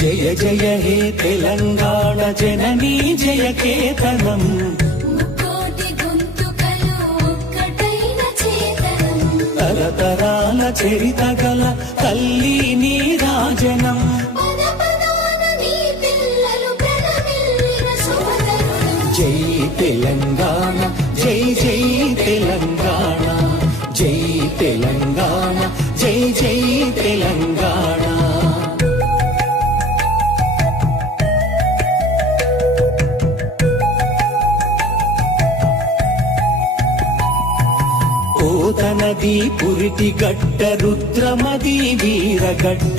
జయ జయ హే తెలంగాణ జననీ జయ కేతనం తరతరాల చరిత గల తల్లి నీ రాజనం జై తెలంగాణ జై జై తెలంగాణ జై తెలంగాణ జై జై తెలంగాణ ఓతనది పురిటి గడ్డ రుద్రమది వీరగడ్డ